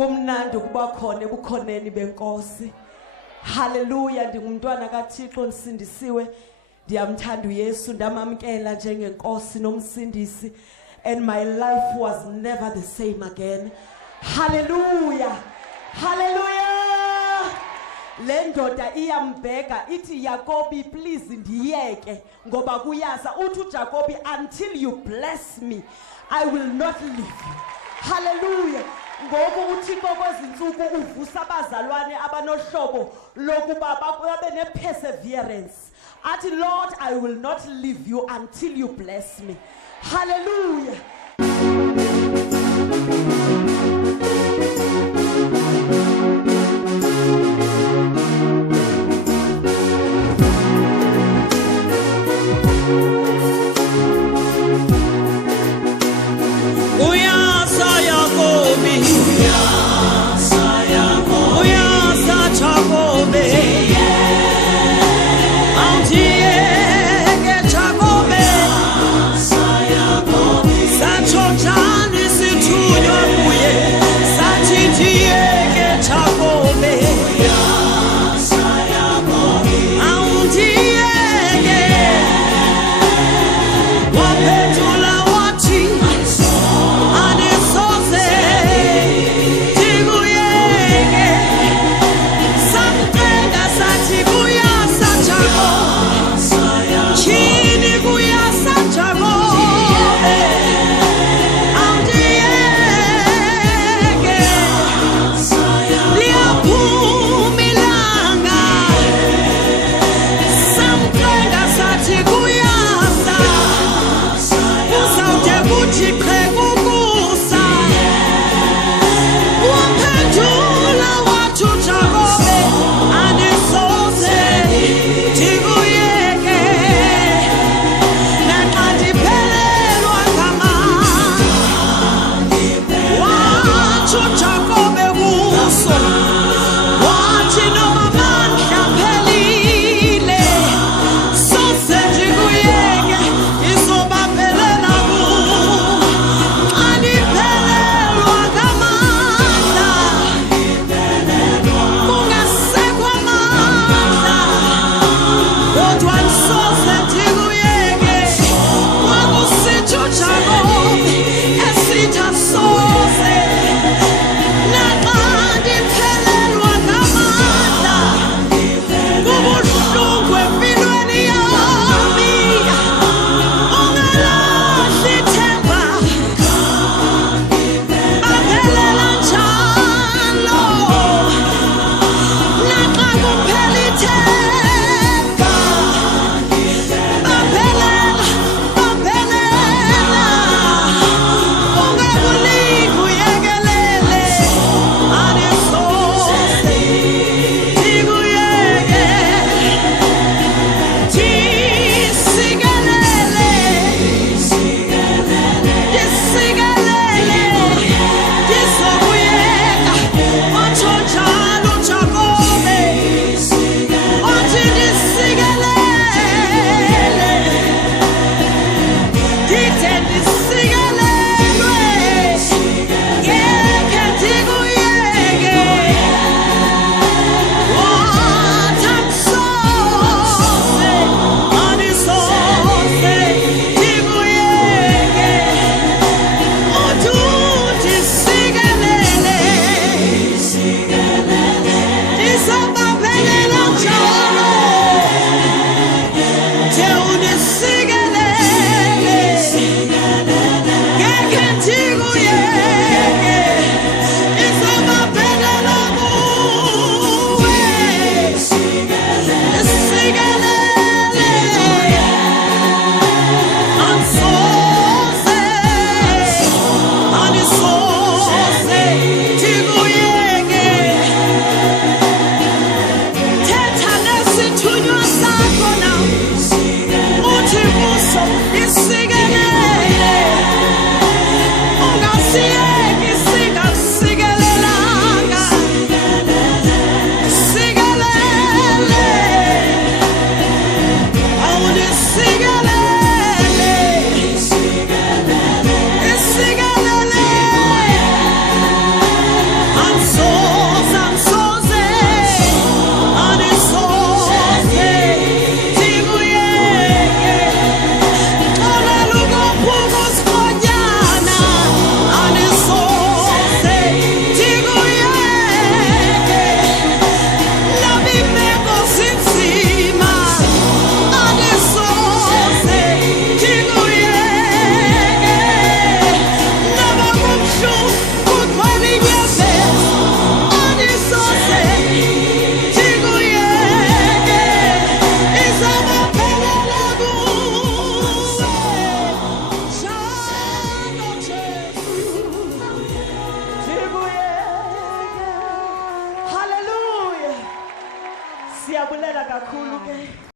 Kumnandi ukuba khona ebukhoneni benkosi. Hallelujah, ndingumntwana kaThixo nsindisiwe. Ndiyamthanda uYesu, ndamamkela njengenkosi nomsindisi, and my life was never the same again. Hallelujah. Hallelujah. Le ndoda iyambheka ithi Yakobi please ndiyeke ngoba kuyaza uthi uJakobi until you bless me I will not leave you. Hallelujah. Ngoba uThixo kwezinsuku uvusa abazalwane abanohlobo lokuba babe ne perseverance. Athi Lord I will not leave you until you bless me. Hallelujah.